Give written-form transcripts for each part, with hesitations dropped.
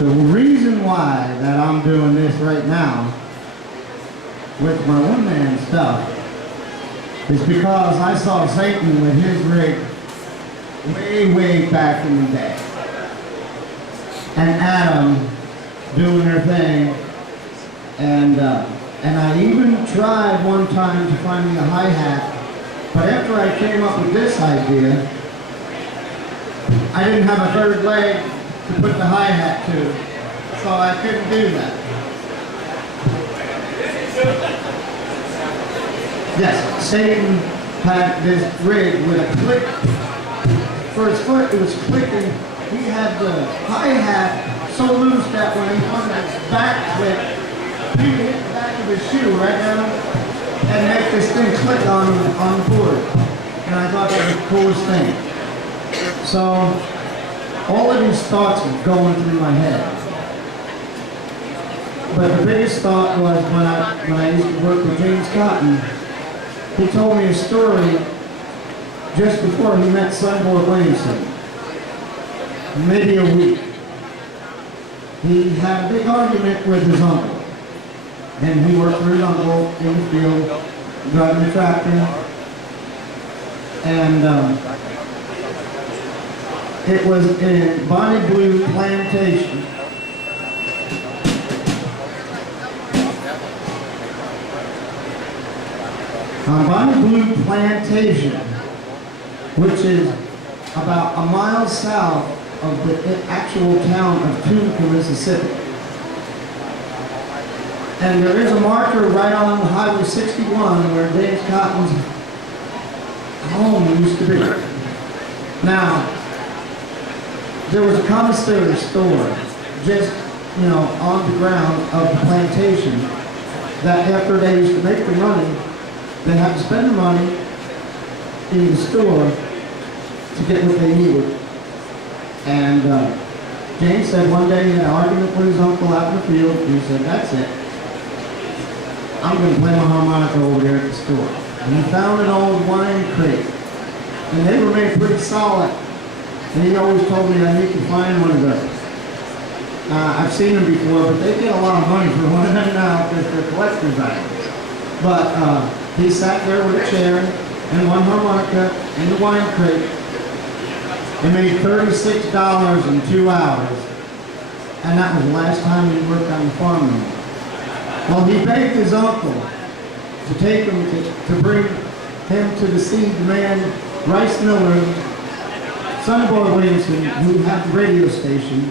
The reason why that I'm doing this right now with my one-man stuff is because I saw Satan with his rig way back in the day. And Adam doing their thing. And I even tried one time to find me a hi-hat, but after I came up with this idea, I didn't have a third leg to put the hi-hat to, so I couldn't do that. Yes, Satan had this rig with a click. For his foot, it was clicking. He had the hi-hat so loose that when he wanted his back click, he would hit the back of his shoe right down and make this thing click on the board. And I thought that was the coolest thing. So all of these thoughts were going through my head. But the biggest thought was when I used to work with James Cotton, he told me a story just before he met Sonny Boy Williamson. Maybe a week. He had a big argument with his uncle. And he worked for his uncle in the field, driving a tractor. And it was in Bonnie Blue Plantation. On Bonnie Blue Plantation, which is about a mile south of the actual town of Tunica, Mississippi. And there is a marker right on Highway 61 where James Cotton's home used to be. Now, there was a commissary store just, on the ground of the plantation that after they used to make the money, they had to spend the money in the store to get what they needed. And James said one day he had an argument with his uncle out in the field, and he said, that's it. I'm going to play my harmonica over there at the store. And he found an old wine crate. And they were made pretty solid. And he always told me I need to find one of those. I've seen them before, but they get a lot of money for one of them now because they're collector's items. But he sat there with a chair and one harmonica in the wine crate. It made $36 in 2 hours. And that was the last time he worked on the farm anymore. Well, he begged his uncle to take him to bring him to the seed man, Rice Miller, Sonny Boy Williamson, who had the radio station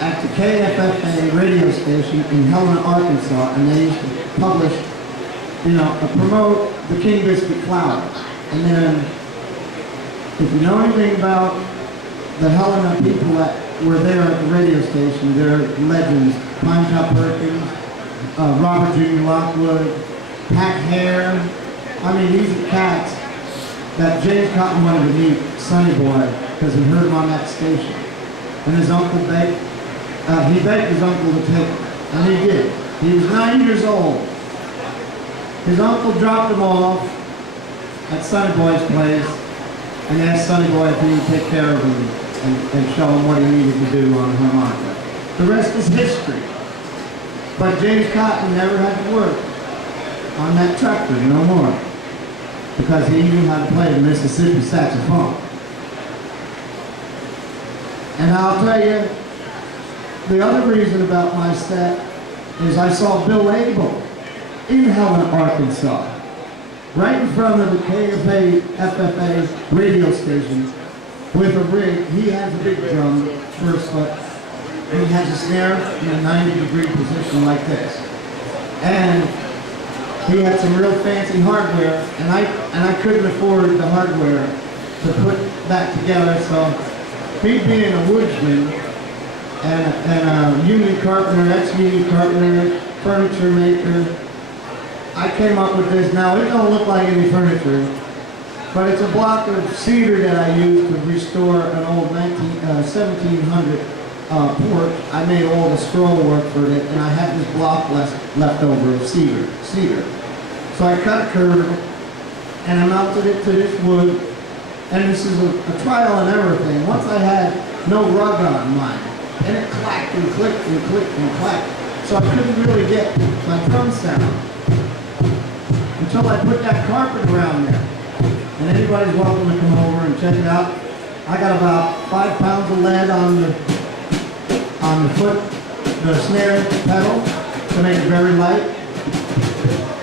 at the KFFA radio station in Helena, Arkansas, and they used to publish, promote the King Biscuit flour. And then, if you know anything about the Helena people that were there at the radio station, they're legends. Pine Top Perkins, Robert Jr. Lockwood, Pat Hare. I mean, these are cats that James Cotton wanted to meet Sonny Boy because he heard him on that station. And his uncle begged, he begged his uncle to take him, and he did. He was 9 years old. His uncle dropped him off at Sonny Boy's place and asked Sonny Boy if he would take care of him and show him what he needed to do on the harmonica. The rest is history. But James Cotton never had to work on that tractor no more because he knew how to play the Mississippi saxophone. And I'll tell you, the other reason about my set is I saw Bill Abel in Helena, Arkansas, right in front of the KFA FFA radio station with a rig. He has a big drum, first foot. And he has a snare in a 90-degree position like this. And he had some real fancy hardware, and I couldn't afford the hardware to put that together, so me being a woodsman and a union carpenter, ex-union carpenter, furniture maker, I came up with this. Now, it don't look like any furniture, but it's a block of cedar that I used to restore an old 1700 porch. I made all the scroll work for it, and I had this block left over of cedar. So I cut a curve, and I mounted it to this wood, and this is a trial and error thing. Once I had no rug on mine. And it clacked and clicked and clicked and clacked. So I couldn't really get my drum sound until I put that carpet around there. And anybody's welcome to come over and check it out. I got about 5 pounds of lead on the foot, the snare pedal to make it very light.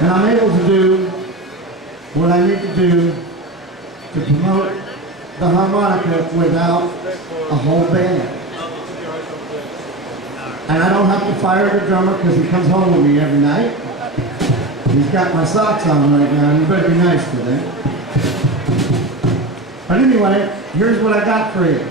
And I'm able to do what I need to do to promote the harmonica without a whole band. And I don't have to fire the drummer because he comes home with me every night. He's got my socks on right now, and you better be nice to them. But anyway, here's what I got for you.